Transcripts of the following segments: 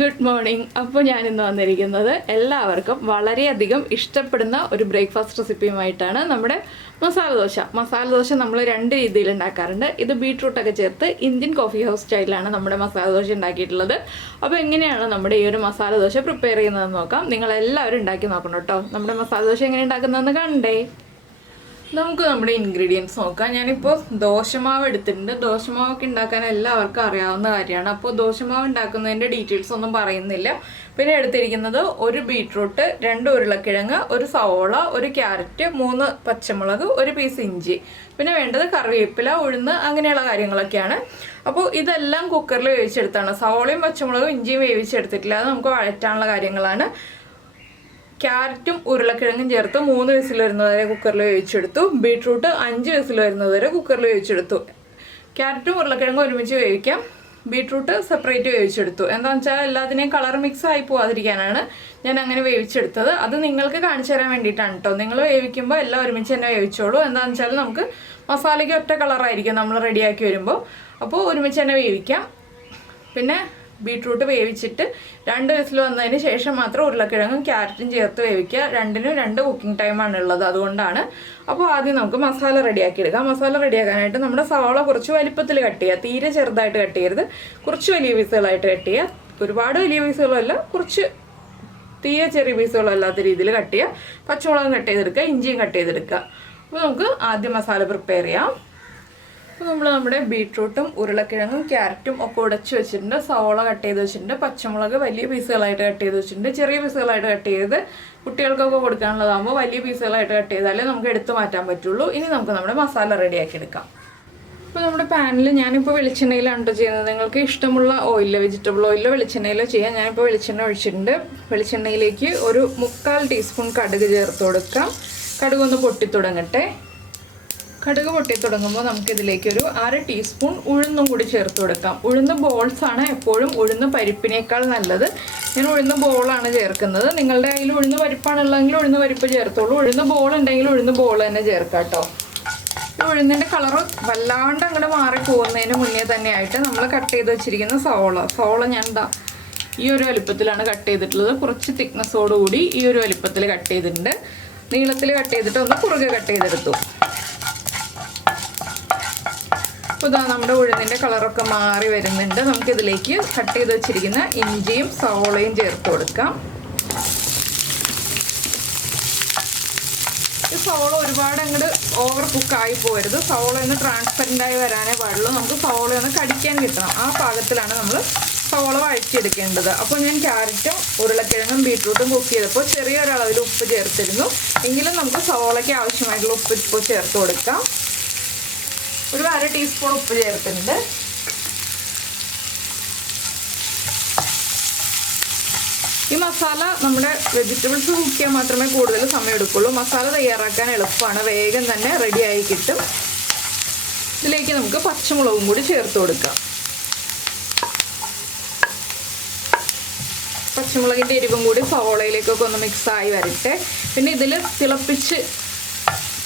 Good morning. അപ്പോൾ ഞാനിന്ന് വന്നിരിക്കുന്നത് എല്ലാവർക്കും വളരെയധികം ഇഷ്ടപ്പെടുന്ന ഒരു ബ്രേക്ക്ഫാസ്റ്റ് റെസിപ്പിയുമായിട്ടാണ്. നമ്മുടെ മസാല ദോശ. മസാല ദോശ നമ്മൾ രണ്ട് രീതിയിൽ ഉണ്ടാക്കാറുണ്ട്. ഇത് ബീട്രൂട്ടൊക്കെ ചേർത്ത് ഇന്ത്യൻ കോഫി ഹൗസ് സ്റ്റൈലാണ് നമ്മുടെ മസാല ദോശ ഉണ്ടാക്കിയിട്ടുള്ളത്. അപ്പോൾ എങ്ങനെയാണ് നമ്മുടെ ഈ ഒരു മസാല ദോശ പ്രിപ്പയർ ചെയ്യുന്നതെന്ന് നോക്കാം. നിങ്ങളെല്ലാവരും ഉണ്ടാക്കി നോക്കണം കേട്ടോ. നമ്മുടെ മസാല ദോശ എങ്ങനെ ഉണ്ടാക്കുന്നതെന്ന് കണ്ടേ. നമുക്ക് നമ്മുടെ ഇൻഗ്രീഡിയൻസ് നോക്കാം. ഞാനിപ്പോൾ ദോശമാവ് എടുത്തിട്ടുണ്ട്. ദോശമാവൊക്കെ ഉണ്ടാക്കാൻ എല്ലാവർക്കും അറിയാവുന്ന കാര്യമാണ്. അപ്പോൾ ദോശമാവ് ഉണ്ടാക്കുന്നതിൻ്റെ ഡീറ്റെയിൽസ് ഒന്നും പറയുന്നില്ല. പിന്നെ എടുത്തിരിക്കുന്നത് ഒരു ബീട്രൂട്ട്, 2 ഉരുളക്കിഴങ്ങ്, ഒരു സവോള, ഒരു ക്യാരറ്റ്, 3 പച്ചമുളക്, ഒരു പീസ് ഇഞ്ചി, പിന്നെ വേണ്ടത് കറിവേപ്പില, ഉഴുന്ന്, അങ്ങനെയുള്ള കാര്യങ്ങളൊക്കെയാണ്. അപ്പോൾ ഇതെല്ലാം കുക്കറിൽ വേവിച്ചെടുത്താണ്. സവോളയും പച്ചമുളകും ഇഞ്ചിയും വേവിച്ചെടുത്തിട്ടില്ല. അത് നമുക്ക് വഴറ്റാനുള്ള കാര്യങ്ങളാണ്. ക്യാരറ്റും ഉരുളക്കിഴങ്ങും ചേർത്ത് 3 വിസിൽ വരുന്നതുവരെ കുക്കറിൽ വേവിച്ചെടുത്തു. ബീട്രൂട്ട് 5 വിസിൽ വരുന്നതുവരെ കുക്കറിൽ വേവിച്ചെടുത്തു. ക്യാരറ്റും ഉരുളക്കിഴങ്ങും ഒരുമിച്ച് വേവിക്കാം. ബീട്രൂട്ട് സെപ്പറേറ്റ് വേവിച്ചെടുത്തു. എന്താണെന്ന് വെച്ചാൽ എല്ലാത്തിനെയും കളർ മിക്സ് ആയി പോകാതിരിക്കാനാണ് ഞാൻ അങ്ങനെ വേവിച്ചെടുത്തത്. അത് നിങ്ങൾക്ക് കാണിച്ചു തരാൻ വേണ്ടിയിട്ടാണ് കേട്ടോ. നിങ്ങൾ വേവിക്കുമ്പോൾ എല്ലാം ഒരുമിച്ച് തന്നെ വേവിച്ചോളൂ. എന്താണെന്ന് വെച്ചാൽ നമുക്ക് മസാലയ്ക്ക് ഒറ്റ കളറായിരിക്കും നമ്മൾ റെഡിയാക്കി വരുമ്പോൾ. അപ്പോൾ ഒരുമിച്ച് തന്നെ വേവിക്കാം. പിന്നെ ബീട്രൂട്ട് വേവിച്ചിട്ട് 2 വിസിൽ വന്നതിന് ശേഷം മാത്രം ഉരുളക്കിഴങ്ങും ക്യാരറ്റും ചേർത്ത് വേവിക്കുക. രണ്ടിനും 2 കുക്കിംഗ് ടൈമാണ് ഉള്ളത്, അതുകൊണ്ടാണ്. അപ്പോൾ ആദ്യം നമുക്ക് മസാല റെഡിയാക്കി എടുക്കാം. മസാല റെഡിയാക്കാനായിട്ട് നമ്മുടെ സവാള കുറച്ച് വലിപ്പത്തിൽ കട്ട് ചെയ്യുക. തീരെ ചെറുതായിട്ട് കട്ട് ചെയ്യരുത്, കുറച്ച് വലിയ പീസുകളായിട്ട് കട്ട് ചെയ്യുക. ഒരുപാട് വലിയ പീസുകളല്ല, കുറച്ച് തീരെ ചെറിയ പീസുകളല്ലാത്ത രീതിയിൽ കട്ട് ചെയ്യുക. പച്ചമുളകും കട്ട് ചെയ്തെടുക്കുക, ഇഞ്ചിയും കട്ട് ചെയ്തെടുക്കുക. അപ്പോൾ നമുക്ക് ആദ്യം മസാല പ്രിപ്പയർ ചെയ്യാം. അപ്പോൾ നമ്മൾ നമ്മുടെ ബീട്രൂട്ടും ഉരുളക്കിഴങ്ങും ക്യാരറ്റും ഒക്കെ ഉടച്ച് വെച്ചിട്ടുണ്ട്. സവോള കട്ട് ചെയ്ത് വെച്ചിട്ടുണ്ട്. പച്ചമുളക് വലിയ പീസുകളായിട്ട് കട്ട് ചെയ്ത് വെച്ചിട്ടുണ്ട്. ചെറിയ പീസുകളായിട്ട് കട്ട് ചെയ്ത് കുട്ടികൾക്കൊക്കെ കൊടുക്കാനുള്ളതാകുമ്പോൾ വലിയ പീസുകളായിട്ട് കട്ട് ചെയ്താലേ നമുക്ക് എടുത്തു മാറ്റാൻ പറ്റുള്ളൂ. ഇനി നമുക്ക് നമ്മുടെ മസാല റെഡിയാക്കി എടുക്കാം. ഇപ്പോൾ നമ്മുടെ പാനിൽ ഞാനിപ്പോൾ വെളിച്ചെണ്ണയിലാണ് കേട്ടോ ചെയ്യുന്നത്. നിങ്ങൾക്ക് ഇഷ്ടമുള്ള ഓയിലോ വെജിറ്റബിൾ ഓയിലോ വെളിച്ചെണ്ണയിലോ ചെയ്യാം. ഞാനിപ്പോൾ വെളിച്ചെണ്ണ ഒഴിച്ചിട്ടുണ്ട്. വെളിച്ചെണ്ണയിലേക്ക് ഒരു 3/4 ടീസ്പൂൺ കടുക് ചേർത്ത് കൊടുക്കാം. കടുക് ഒന്ന് പൊട്ടി തുടങ്ങട്ടെ. കടുക് പൊട്ടി തുടങ്ങുമ്പോൾ നമുക്കിതിലേക്ക് ഒരു 1/2 ടീസ്പൂൺ ഉഴുന്നും കൂടി ചേർത്ത് കൊടുക്കാം. ഉഴുന്ന് ബോൾസാണ് എപ്പോഴും ഉഴുന്ന് പരിപ്പിനേക്കാൾ നല്ലത്. ഞാൻ ഉഴുന്ന് ബോളാണ് ചേർക്കുന്നത്. നിങ്ങളുടെ കയ്യിൽ ഉഴുന്ന് പരിപ്പാണുള്ളതെങ്കിൽ ഉഴുന്ന് പരിപ്പ് ചേർത്തോളൂ. ഉഴുന്ന് ബോൾ ഉണ്ടെങ്കിൽ ഉഴുന്ന് ബോൾ തന്നെ ചേർക്കാം കേട്ടോ. ഈ ഉഴുന്നിൻ്റെ കളറ് വല്ലാണ്ട് അങ്ങോട്ട് മാറിപ്പോകുന്നതിന് മുന്നേ തന്നെയായിട്ട് നമ്മൾ കട്ട് ചെയ്ത് വെച്ചിരിക്കുന്ന സവോള ഞാൻ ഈ ഒരു വലിപ്പത്തിലാണ് കട്ട് ചെയ്തിട്ടുള്ളത്. കുറച്ച് തിക്നെസ്സോടുകൂടി ഈ ഒരു വലിപ്പത്തിൽ കട്ട് ചെയ്തിട്ടുണ്ട്. നീളത്തിൽ കട്ട് ചെയ്തിട്ട് ഒന്ന് കുറുകെ കട്ട് ചെയ്തെടുത്തു. അപ്പോൾ ഇതാ നമ്മുടെ ഉഴുന്നിൻ്റെ കളറൊക്കെ മാറി വരുന്നുണ്ട്. നമുക്കിതിലേക്ക് കട്ട് ചെയ്ത് വെച്ചിരിക്കുന്ന ഇഞ്ചിയും സവോളയും ചേർത്ത് കൊടുക്കാം. ഈ സവോള ഒരുപാട് അങ്ങോട്ട് ഓവർ കുക്കായി പോകരുത്. സവോള ഒന്ന് ട്രാൻസ്പെറൻ്റായി വരാനേ പാടുള്ളൂ. നമുക്ക് സവോള ഒന്ന് കടിക്കാൻ കിട്ടണം. ആ പാകത്തിലാണ് നമ്മൾ സവോള വഴറ്റിയെടുക്കേണ്ടത്. അപ്പോൾ ഞാൻ ക്യാരറ്റും ഉരുളക്കിഴങ്ങും ബീട്രൂട്ടും കുക്ക് ചെയ്തപ്പോൾ ചെറിയൊരളവിൽ ഉപ്പ് ചേർത്തിരുന്നു. എങ്കിലും നമുക്ക് സവോളയ്ക്ക് ആവശ്യമായിട്ടുള്ള ഉപ്പ് ഇപ്പോൾ ചേർത്ത് കൊടുക്കാം. ഒരു 1/2 ടീസ്പൂൺ ഉപ്പ് ചേർത്തിട്ടുണ്ട്. ഈ മസാല നമ്മുടെ വെജിറ്റബിൾസ് കുക്ക് ചെയ്യാൻ മാത്രമേ കൂടുതൽ സമയം എടുക്കുള്ളൂ. മസാല തയ്യാറാക്കാൻ എളുപ്പമാണ്, വേഗം തന്നെ റെഡിയായി കിട്ടും. ഇതിലേക്ക് നമുക്ക് പച്ചമുളകും കൂടി ചേർത്ത് കൊടുക്കാം. പച്ചമുളകിൻ്റെ എരിവും കൂടി സവോളയിലേക്കൊക്കെ ഒന്ന് മിക്സായി വരട്ടെ. പിന്നെ ഇതിൽ തിളപ്പിച്ച്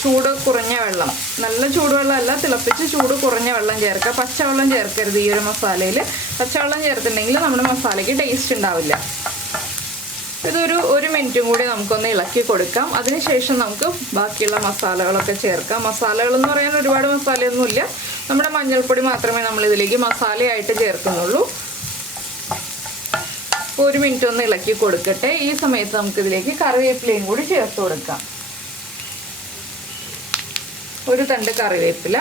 ചൂട് കുറഞ്ഞ വെള്ളം, നല്ല ചൂടുവെള്ളമല്ല, തിളപ്പിച്ച് ചൂട് കുറഞ്ഞ വെള്ളം ചേർക്കുക. പച്ചവെള്ളം ചേർക്കരുത് ഈ ഒരു മസാലയിൽ. പച്ചവെള്ളം ചേർത്തിട്ടുണ്ടെങ്കിൽ നമ്മുടെ മസാലയ്ക്ക് ടേസ്റ്റ് ഉണ്ടാവില്ല. ഇതൊരു 1 മിനിറ്റും കൂടി നമുക്കൊന്ന് ഇളക്കി കൊടുക്കാം. അതിനുശേഷം നമുക്ക് ബാക്കിയുള്ള മസാലകളൊക്കെ ചേർക്കാം. മസാലകളെന്ന് പറയാൻ ഒരുപാട് മസാലയൊന്നുമില്ല. നമ്മുടെ മഞ്ഞൾപ്പൊടി മാത്രമേ നമ്മൾ ഇതിലേക്ക് മസാലയായിട്ട് ചേർക്കുന്നുള്ളൂ. 1 മിനിറ്റ് ഒന്ന് ഇളക്കി കൊടുക്കട്ടെ. ഈ സമയത്ത് നമുക്കിതിലേക്ക് കറിവേപ്പിലയും കൂടി ചേർത്ത് കൊടുക്കാം. ഒരു തണ്ട് കറിവേപ്പില.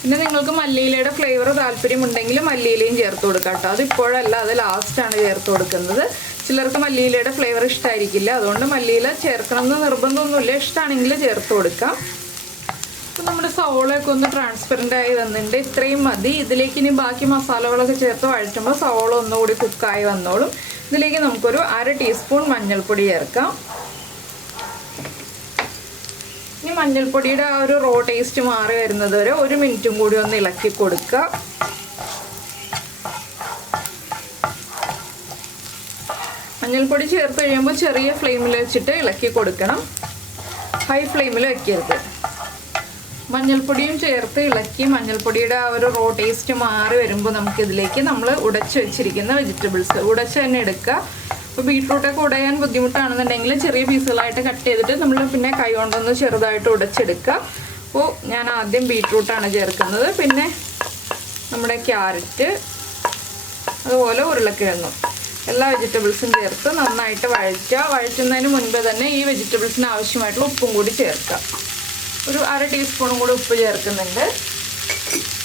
പിന്നെ നിങ്ങൾക്ക് മല്ലിയിലയുടെ ഫ്ലേവർ താല്പര്യമുണ്ടെങ്കിൽ മല്ലിയിലയും ചേർത്ത് കൊടുക്കാം കേട്ടോ. അതിപ്പോഴല്ല, അത് ലാസ്റ്റാണ് ചേർത്ത് കൊടുക്കുന്നത്. ചിലർക്ക് മല്ലിയിലയുടെ ഫ്ലേവർ ഇഷ്ടമായിരിക്കില്ല, അതുകൊണ്ട് മല്ലിയില ചേർക്കണമെന്ന് നിർബന്ധമൊന്നുമില്ല. ഇഷ്ടമാണെങ്കിൽ ചേർത്ത് കൊടുക്കാം. അപ്പോൾ നമ്മുടെ സവോളയൊക്കെ ഒന്ന് ട്രാൻസ്പെറൻ്റായി വന്നിട്ടുണ്ട്. ഇത്രയും മതി. ഇതിലേക്ക് ഇനി ബാക്കി മസാലകളൊക്കെ ചേർത്ത് വഴറ്റുമ്പോൾ സവോള ഒന്നുകൂടി കുക്കായി വന്നോളും. ഇതിലേക്ക് നമുക്കൊരു 1/2 ടീസ്പൂൺ മഞ്ഞൾപ്പൊടി ചേർക്കാം. ഇനി മഞ്ഞൾപ്പൊടിയുടെ ആ ഒരു റോ ടേസ്റ്റ് മാറി വരുന്നത് വരെ 1 മിനിറ്റും കൂടി ഒന്ന് ഇളക്കി കൊടുക്കുക. മഞ്ഞൾപ്പൊടി ചേർത്ത് കഴിയുമ്പോൾ ചെറിയ ഫ്ലെയിമിൽ വെച്ചിട്ട് ഇളക്കി കൊടുക്കണം. ഹൈ ഫ്ലെയിമിൽ വെക്കരുത്. മഞ്ഞൾപ്പൊടിയും ചേർത്ത് ഇളക്കി മഞ്ഞൾപ്പൊടിയുടെ ആ ഒരു റോ ടേസ്റ്റ് മാറി വരുമ്പോൾ നമുക്കിതിലേക്ക് നമ്മൾ ഉടച്ച് വെച്ചിരിക്കുന്ന വെജിറ്റബിൾസ് ഉടച്ച് തന്നെ എടുക്കുക. അപ്പോൾ ബീട്രൂട്ടൊക്കെ ഉടയാൻ ബുദ്ധിമുട്ടാണെന്നുണ്ടെങ്കിൽ ചെറിയ പീസുകളായിട്ട് കട്ട് ചെയ്തിട്ട് നമ്മൾ പിന്നെ കൈ കൊണ്ടൊന്ന് ചെറുതായിട്ട് ഉടച്ചെടുക്കുക. അപ്പോൾ ഞാൻ ആദ്യം ബീട്രൂട്ടാണ് ചേർക്കുന്നത്, പിന്നെ നമ്മുടെ ക്യാരറ്റ്, അതുപോലെ ഉരുളക്കിഴങ്ങും എല്ലാ വെജിറ്റബിൾസും ചേർത്ത് നന്നായിട്ട് വഴറ്റുന്നതിന് മുൻപ് തന്നെ ഈ വെജിറ്റബിൾസിന് ആവശ്യമായിട്ടുള്ള ഉപ്പും കൂടി ചേർക്കുക. ഒരു 1/2 ടീസ്പൂണും കൂടി ഉപ്പ് ചേർക്കുന്നുണ്ട്.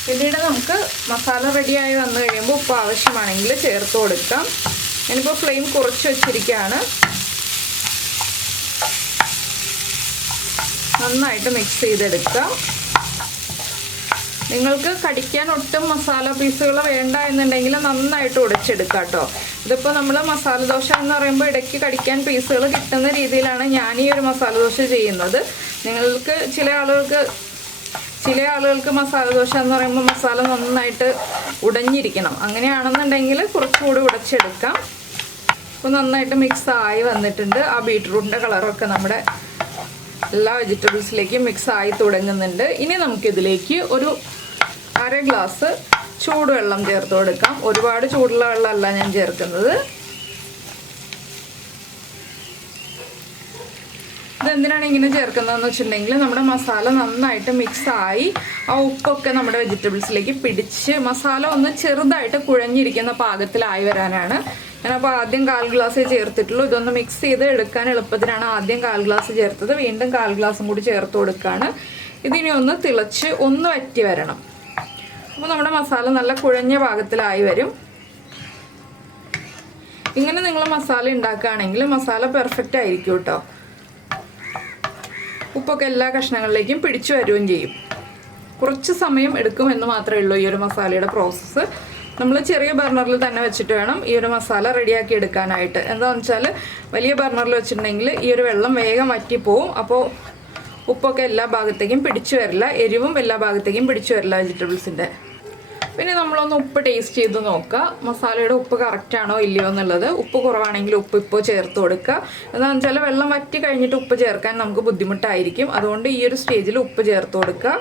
പിന്നീട് നമുക്ക് മസാല റെഡിയായി വന്നു കഴിയുമ്പോൾ ഉപ്പ് ആവശ്യമാണെങ്കിൽ ചേർത്ത് കൊടുക്കാം. ഞാനിപ്പോൾ ഫ്ലെയിം കുറച്ച് വെച്ചിരിക്കുകയാണ്. നന്നായിട്ട് മിക്സ് ചെയ്തെടുക്കുക. നിങ്ങൾക്ക് കടിക്കാൻ ഒട്ടും മസാല പീസുകൾ വേണ്ട എന്നുണ്ടെങ്കിൽ നന്നായിട്ട് ഉടച്ചെടുക്കുക കേട്ടോ. ഇതിപ്പോൾ നമ്മൾ മസാല ദോശ എന്ന് പറയുമ്പോൾ ഇടയ്ക്ക് കടിക്കാൻ പീസുകൾ കിട്ടുന്ന രീതിയിലാണ് ഞാൻ ഈ ഒരു മസാല ദോശ ചെയ്യുന്നത്. നിങ്ങൾക്ക് ചില ആളുകൾക്ക് മസാല ദോശ എന്ന് പറയുമ്പോൾ മസാല നന്നായിട്ട് ഉടഞ്ഞിരിക്കണം. അങ്ങനെയാണെന്നുണ്ടെങ്കിൽ കുറച്ചുകൂടി ഉടച്ചെടുക്കാം. അപ്പോൾ നന്നായിട്ട് മിക്സ് ആയി വന്നിട്ടുണ്ട്. ആ ബീട്രൂട്ടിൻ്റെ കളറൊക്കെ നമ്മുടെ എല്ലാ വെജിറ്റബിൾസിലേക്കും മിക്സ് ആയി തുടങ്ങുന്നുണ്ട്. ഇനി നമുക്കിതിലേക്ക് ഒരു 1/2 ഗ്ലാസ് ചൂടുവെള്ളം ചേർത്ത് കൊടുക്കാം. ഒരുപാട് ചൂടുള്ള വെള്ളമല്ല ഞാൻ ചേർക്കുന്നത്. ഇതെന്തിനാണ് ഇങ്ങനെ ചേർക്കുന്നതെന്ന് വെച്ചിട്ടുണ്ടെങ്കിൽ നമ്മുടെ മസാല നന്നായിട്ട് മിക്സായി ആ ഉപ്പൊക്കെ നമ്മുടെ വെജിറ്റബിൾസിലേക്ക് പിടിച്ച് മസാല ഒന്ന് ചെറുതായിട്ട് കുഴഞ്ഞിരിക്കുന്ന പാകത്തിലായി വരാനാണ്. ഞാനപ്പോൾ ആദ്യം 1/4 ഗ്ലാസ് ചേർത്തിട്ടുള്ളൂ. ഇതൊന്ന് മിക്സ് ചെയ്ത് എടുക്കാൻ എളുപ്പത്തിനാണ് ആദ്യം 1/4 ഗ്ലാസ് ചേർത്തത്. വീണ്ടും 1/4 ഗ്ലാസും കൂടി ചേർത്ത് കൊടുക്കുകയാണ്. ഇതിനെ ഒന്ന് തിളച്ച് ഒന്ന് വറ്റി വരണം. അപ്പോൾ നമ്മുടെ മസാല നല്ല കുഴഞ്ഞ പാകത്തിലായി വരും. ഇങ്ങനെ നിങ്ങൾ മസാല ഉണ്ടാക്കുകയാണെങ്കിൽ മസാല പെർഫെക്റ്റ് ആയിരിക്കും കേട്ടോ. ഉപ്പൊക്കെ എല്ലാ കഷ്ണങ്ങളിലേക്കും പിടിച്ചു വരികയും ചെയ്യും. കുറച്ച് സമയം എടുക്കുമെന്ന് മാത്രമേ ഉള്ളൂ ഈ ഒരു മസാലയുടെ പ്രോസസ്സ്. നമ്മൾ ചെറിയ ബർണറിൽ തന്നെ വെച്ചിട്ട് വേണം ഈ ഒരു മസാല റെഡിയാക്കി എടുക്കാനായിട്ട്. എന്താണെന്ന് വെച്ചാൽ വലിയ ബർണറിൽ വെച്ചിട്ടുണ്ടെങ്കിൽ ഈ ഒരു വെള്ളം വേഗം വറ്റിപ്പോവും. അപ്പോൾ ഉപ്പൊക്കെ എല്ലാ ഭാഗത്തേക്കും പിടിച്ചു വരില്ല, എരിവും എല്ലാ ഭാഗത്തേക്കും പിടിച്ചു വരില്ല വെജിറ്റബിൾസിൻ്റെ. പിന്നെ നമ്മളൊന്ന് ഉപ്പ് ടേസ്റ്റ് ചെയ്ത് നോക്കുക, മസാലയുടെ ഉപ്പ് കറക്റ്റാണോ ഇല്ലയോ എന്നുള്ളത്. ഉപ്പ് കുറവാണെങ്കിൽ ഉപ്പ് ഇപ്പോൾ ചേർത്ത് കൊടുക്കുക. എന്താണെന്ന് വെച്ചാൽ വെള്ളം വറ്റി കഴിഞ്ഞിട്ട് ഉപ്പ് ചേർക്കാൻ നമുക്ക് ബുദ്ധിമുട്ടായിരിക്കും. അതുകൊണ്ട് ഈ ഒരു സ്റ്റേജിൽ ഉപ്പ് ചേർത്ത് കൊടുക്കുക.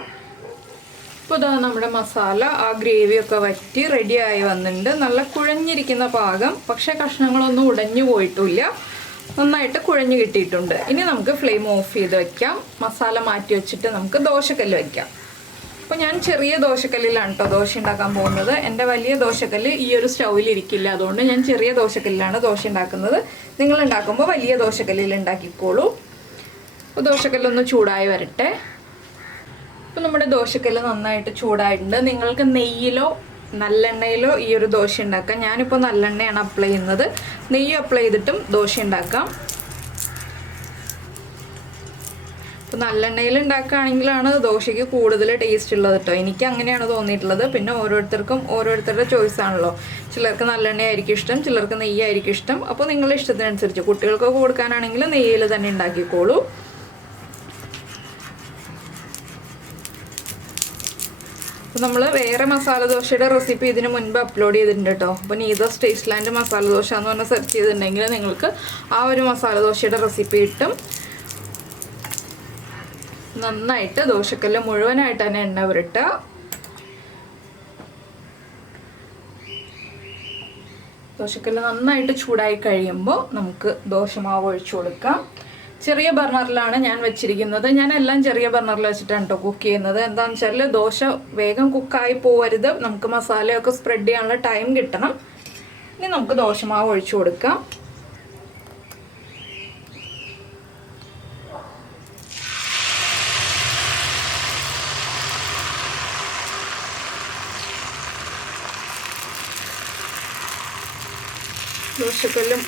ഇപ്പോൾ ഇതാ നമ്മുടെ മസാല ആ ഗ്രേവിയൊക്കെ വറ്റി റെഡിയായി വന്നിട്ടുണ്ട്. നല്ല കുഴഞ്ഞിരിക്കുന്ന പാകം, പക്ഷേ കഷ്ണങ്ങളൊന്നും ഉടഞ്ഞു പോയിട്ടില്ല, നന്നായിട്ട് കുഴഞ്ഞു കിട്ടിയിട്ടുണ്ട്. ഇനി നമുക്ക് ഫ്ലെയിം ഓഫ് ചെയ്ത് വയ്ക്കാം. മസാല മാറ്റി വെച്ചിട്ട് നമുക്ക് ദോശക്കല്ല് വയ്ക്കാം. അപ്പോൾ ഞാൻ ചെറിയ ദോശക്കല്ലിലാണ് കേട്ടോ ദോശ ഉണ്ടാക്കാൻ പോകുന്നത്. എൻ്റെ വലിയ ദോശക്കല്ല് ഈ ഒരു സ്റ്റൗവിൽ ഇരിക്കില്ല, അതുകൊണ്ട് ഞാൻ ചെറിയ ദോശക്കല്ലിലാണ് ദോശ ഉണ്ടാക്കുന്നത്. നിങ്ങൾ ഉണ്ടാക്കുമ്പോൾ വലിയ ദോശക്കല്ലിൽ ഉണ്ടാക്കിക്കോളൂ. അപ്പോൾ ദോശക്കല്ലൊന്ന് ചൂടായി വരട്ടെ. അപ്പോൾ നമ്മുടെ ദോശക്കല്ല് നന്നായിട്ട് ചൂടായിട്ടുണ്ട്. നിങ്ങൾക്ക് നെയ്യിലോ നല്ലെണ്ണയിലോ ഈ ഒരു ദോശ ഉണ്ടാക്കാം. ഞാനിപ്പോൾ നല്ലെണ്ണയാണ് അപ്ലൈ ചെയ്യുന്നത്. നെയ്യ് അപ്ലൈ ചെയ്തിട്ടും ദോശ ഉണ്ടാക്കാം. അപ്പോൾ നല്ലെണ്ണയിൽ ഉണ്ടാക്കുകയാണെങ്കിലാണ് ദോശയ്ക്ക് കൂടുതൽ ടേസ്റ്റ് ഉള്ളത് കേട്ടോ. എനിക്ക് അങ്ങനെയാണ് തോന്നിയിട്ടുള്ളത്. പിന്നെ ഓരോരുത്തർക്കും ഓരോരുത്തരുടെ ചോയ്സ് ആണല്ലോ. ചിലർക്ക് നല്ലെണ്ണയായിരിക്കും ഇഷ്ടം, ചിലർക്ക് നെയ്യായിരിക്കും ഇഷ്ടം. അപ്പോൾ നിങ്ങളുടെ ഇഷ്ടത്തിനനുസരിച്ച് കുട്ടികൾക്കൊക്കെ കൊടുക്കാനാണെങ്കിൽ നെയ്യിൽ തന്നെ ഉണ്ടാക്കിക്കോളൂ. അപ്പോൾ നമ്മൾ വേറെ മസാല ദോശയുടെ റെസിപ്പി ഇതിന് മുൻപ് അപ്ലോഡ് ചെയ്തിട്ടുണ്ട് കേട്ടോ. അപ്പോൾ നീതസ് ടേസ്റ്റ്ലാൻഡ് മസാല ദോശ എന്ന് പറഞ്ഞാൽ സെർച്ച് ചെയ്തിട്ടുണ്ടെങ്കിൽ നിങ്ങൾക്ക് ആ ഒരു മസാല ദോശയുടെ റെസിപ്പി കിട്ടും. നന്നായിട്ട് ദോശക്കല്ല് മുഴുവനായിട്ട് തന്നെ എണ്ണ പുരട്ടുക. ദോശക്കല്ല് നന്നായിട്ട് ചൂടായി കഴിയുമ്പോൾ നമുക്ക് ദോശമാവ് ഒഴിച്ചു കൊടുക്കാം. ചെറിയ ബർണറിലാണ് ഞാൻ വെച്ചിരിക്കുന്നത്. ഞാൻ എല്ലാം ചെറിയ ബർണറിൽ വെച്ചിട്ടാണ് കേട്ടോ കുക്ക് ചെയ്യുന്നത്. എന്താണെന്ന് വെച്ചാൽ ദോശ വേഗം കുക്കായി പോവരുത്, നമുക്ക് മസാലയൊക്കെ സ്പ്രെഡ് ചെയ്യാനുള്ള ടൈം കിട്ടണം. ഇനി നമുക്ക് ദോശമാവ് ഒഴിച്ചു കൊടുക്കാം. ദോശക്കല്ലും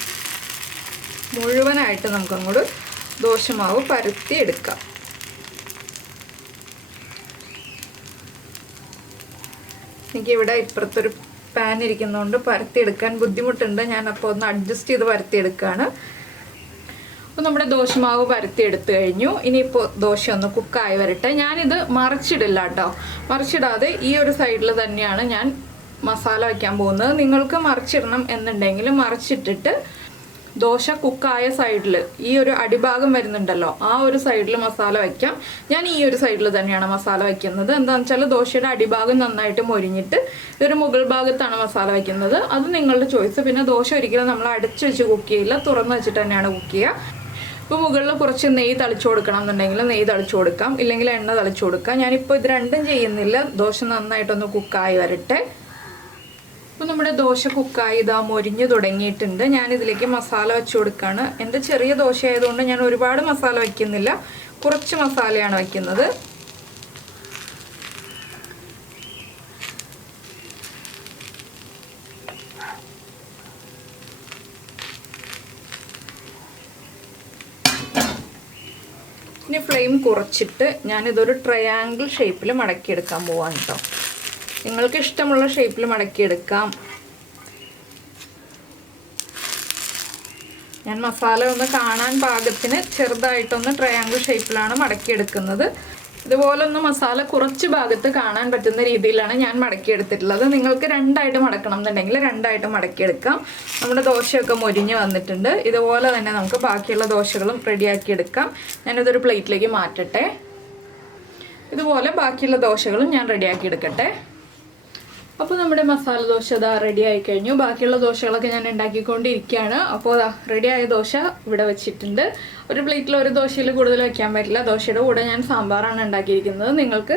മുഴുവനായിട്ട് നമുക്കങ്ങോട്ട് ദോശമാവ് പരത്തി എടുക്കാം. എനിക്കിവിടെ ഇപ്പുറത്തൊരു പാൻ ഇരിക്കുന്നതുകൊണ്ട് പരത്തിയെടുക്കാൻ ബുദ്ധിമുട്ടുണ്ട്. ഞാനപ്പോൾ ഒന്ന് അഡ്ജസ്റ്റ് ചെയ്ത് പരത്തിയെടുക്കുകയാണ്. അപ്പോൾ നമ്മുടെ ദോശമാവ് പരത്തിയെടുത്ത് കഴിഞ്ഞു. ഇനിയിപ്പോൾ ദോശ ഒന്ന് കുക്കായി വരട്ടെ. ഞാനിത് മറിച്ചിടില്ല കേട്ടോ. മറിച്ചിടാതെ ഈ ഒരു സൈഡിൽ തന്നെയാണ് ഞാൻ മസാല വയ്ക്കാൻ പോകുന്നത്. നിങ്ങൾക്ക് മറിച്ചിടണം എന്നുണ്ടെങ്കിൽ മറിച്ചിട്ടിട്ട് ദോശ കുക്കായ സൈഡിൽ ഈ ഒരു അടിഭാഗം വരുന്നുണ്ടല്ലോ, ആ ഒരു സൈഡിൽ മസാല വയ്ക്കാം. ഞാൻ ഈ ഒരു സൈഡിൽ തന്നെയാണ് മസാല വയ്ക്കുന്നത്. എന്താണെന്ന് വെച്ചാൽ ദോശയുടെ അടിഭാഗം നന്നായിട്ട് മൊരിഞ്ഞിട്ട് ഇതൊരു മുകൾ ഭാഗത്താണ് മസാല വയ്ക്കുന്നത്. അത് നിങ്ങളുടെ ചോയ്സ്. പിന്നെ ദോശ ഒരിക്കലും നമ്മൾ അടച്ചു വെച്ച് കുക്ക് ചെയ്യില്ല, തുറന്ന് വെച്ചിട്ട് തന്നെയാണ് കുക്ക് ചെയ്യുക. ഇപ്പോൾ മുകളിൽ കുറച്ച് നെയ്യ് തളിച്ചു കൊടുക്കണം എന്നുണ്ടെങ്കിൽ നെയ്യ് തളിച്ചു കൊടുക്കാം, ഇല്ലെങ്കിൽ എണ്ണ തളിച്ചു കൊടുക്കാം. ഞാനിപ്പോൾ ഇത് രണ്ടും ചെയ്യുന്നില്ല. ദോശ നന്നായിട്ടൊന്ന് കുക്കായി വരട്ടെ. അപ്പോൾ നമ്മുടെ ദോശ കുക്കായി ഇതാ മൊരിഞ്ഞ് തുടങ്ങിയിട്ടുണ്ട്. ഞാനിതിലേക്ക് മസാല വെച്ച് കൊടുക്കുകയാണ്. എൻ്റെ ചെറിയ ദോശ ആയതുകൊണ്ട് ഞാൻ ഒരുപാട് മസാല വയ്ക്കുന്നില്ല, കുറച്ച് മസാലയാണ് വയ്ക്കുന്നത്. ഇനി ഫ്ലെയിം കുറച്ചിട്ട് ഞാനിതൊരു ട്രയാങ്കിൾ ഷേപ്പിൽ മടക്കിയെടുക്കാൻ പോവാണ് കേട്ടോ. നിങ്ങൾക്ക് ഇഷ്ടമുള്ള ഷേപ്പിൽ മടക്കിയെടുക്കാം. ഞാൻ മസാല ഒന്ന് കാണാൻ പാകത്തിന് ചെറുതായിട്ടൊന്ന് ട്രയാങ്കിൾ ഷേപ്പിലാണ് മടക്കിയെടുക്കുന്നത്. ഇതുപോലെ ഒന്ന് മസാല കുറച്ച് ഭാഗത്ത് കാണാൻ പറ്റുന്ന രീതിയിലാണ് ഞാൻ മടക്കിയെടുത്തിട്ടുള്ളത്. നിങ്ങൾക്ക് രണ്ടായിട്ട് മടക്കണം എന്നുണ്ടെങ്കിൽ രണ്ടായിട്ട് മടക്കിയെടുക്കാം. നമ്മുടെ ദോശയൊക്കെ മൊരിഞ്ഞ് വന്നിട്ടുണ്ട്. ഇതുപോലെ തന്നെ നമുക്ക് ബാക്കിയുള്ള ദോശകളും റെഡിയാക്കിയെടുക്കാം. ഞാനിതൊരു പ്ലേറ്റിലേക്ക് മാറ്റട്ടെ. ഇതുപോലെ ബാക്കിയുള്ള ദോശകളും ഞാൻ റെഡിയാക്കി എടുക്കട്ടെ. അപ്പോൾ നമ്മുടെ മസാല ദോശ ഇതാ റെഡി ആയി കഴിഞ്ഞു. ബാക്കിയുള്ള ദോശകളൊക്കെ ഞാൻ ഉണ്ടാക്കിക്കൊണ്ടിരിക്കുകയാണ്. അപ്പോൾ റെഡിയായ ദോശ ഇവിടെ വെച്ചിട്ടുണ്ട്. ഒരു പ്ലേറ്റിൽ ഒരു ദോശയിൽ കൂടുതൽ വയ്ക്കാൻ പറ്റില്ല. ദോശയുടെ കൂടെ ഞാൻ സാമ്പാറാണ് ഉണ്ടാക്കിയിരിക്കുന്നത്. നിങ്ങൾക്ക്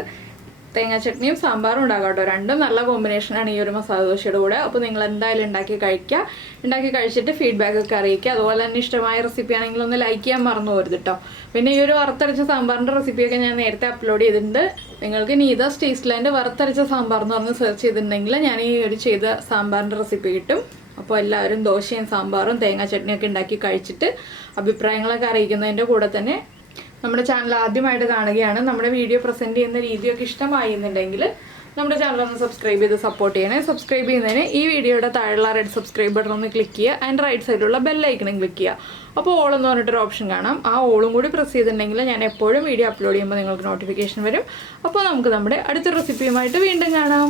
തേങ്ങാ ചട്നിയും സാമ്പാറും ഉണ്ടാകാം കേട്ടോ. രണ്ടും നല്ല കോമ്പിനേഷനാണ് ഈ ഒരു മസാല ദോശയുടെ കൂടെ. അപ്പോൾ നിങ്ങൾ എന്തായാലും ഉണ്ടാക്കി കഴിക്കുക. ഉണ്ടാക്കി കഴിച്ചിട്ട് ഫീഡ്ബാക്ക് ഒക്കെ അറിയിക്കുക. അതുപോലെ തന്നെ ഇഷ്ടമായ റെസിപ്പി ആണെങ്കിൽ ഒന്ന് ലൈക്ക് ചെയ്യാൻ മറന്നു പോരുത് കേട്ടോ. പിന്നെ ഈ ഒരു വറുത്തരച്ച സാമ്പാറിൻ്റെ റെസിപ്പിയൊക്കെ ഞാൻ നേരത്തെ അപ്ലോഡ് ചെയ്തിട്ടുണ്ട്. നിങ്ങൾക്ക് നീതാസ് ടേസ്റ്റ്ലാൻഡ് വറുത്തരച്ച സാമ്പാർ എന്ന് പറഞ്ഞ് സെർച്ച് ചെയ്തിട്ടുണ്ടെങ്കിൽ ഞാൻ ഈ ഒരു ചെയ്ത സാമ്പാറിൻ്റെ റെസിപ്പി കിട്ടും. അപ്പോൾ എല്ലാവരും ദോശയും സാമ്പാറും തേങ്ങാ ചട്നിയൊക്കെ ഉണ്ടാക്കി കഴിച്ചിട്ട് അഭിപ്രായങ്ങളൊക്കെ അറിയിക്കുന്നതിൻ്റെ കൂടെ തന്നെ നമ്മുടെ ചാനൽ ആദ്യമായിട്ട് കാണുകയാണ്, നമ്മുടെ വീഡിയോ പ്രസൻറ്റ് ചെയ്യുന്ന രീതിയൊക്കെ ഇഷ്ടമായി എന്നുണ്ടെങ്കിൽ നമ്മുടെ ചാനൽ ഒന്ന് സബ്സ്ക്രൈബ് ചെയ്ത് സപ്പോർട്ട് ചെയ്യണേ. സബ്സ്ക്രൈബ് ചെയ്യുന്നതിന് ഈ വീഡിയോയുടെ താഴെയുള്ള റെഡ് സബ്സ്ക്രൈബ് ബട്ടൺ ഒന്ന് ക്ലിക്ക് ചെയ്യുക. ആൻഡ് റൈറ്റ് സൈഡിലുള്ള ബെല്ലൈക്കണും ക്ലിക്ക് ചെയ്യുക. അപ്പോൾ ഓൾ എന്ന് പറഞ്ഞിട്ടൊരു ഓപ്ഷൻ കാണാം. ആ ഓളും കൂടി പ്രസ് ചെയ്തിട്ടുണ്ടെങ്കിൽ ഞാൻ എപ്പോഴും വീഡിയോ അപ്ലോഡ് ചെയ്യുമ്പോൾ നിങ്ങൾക്ക് നോട്ടിഫിക്കേഷൻ വരും. അപ്പോൾ നമുക്ക് നമ്മുടെ അടുത്ത റെസിപ്പിയുമായിട്ട് വീണ്ടും കാണാം.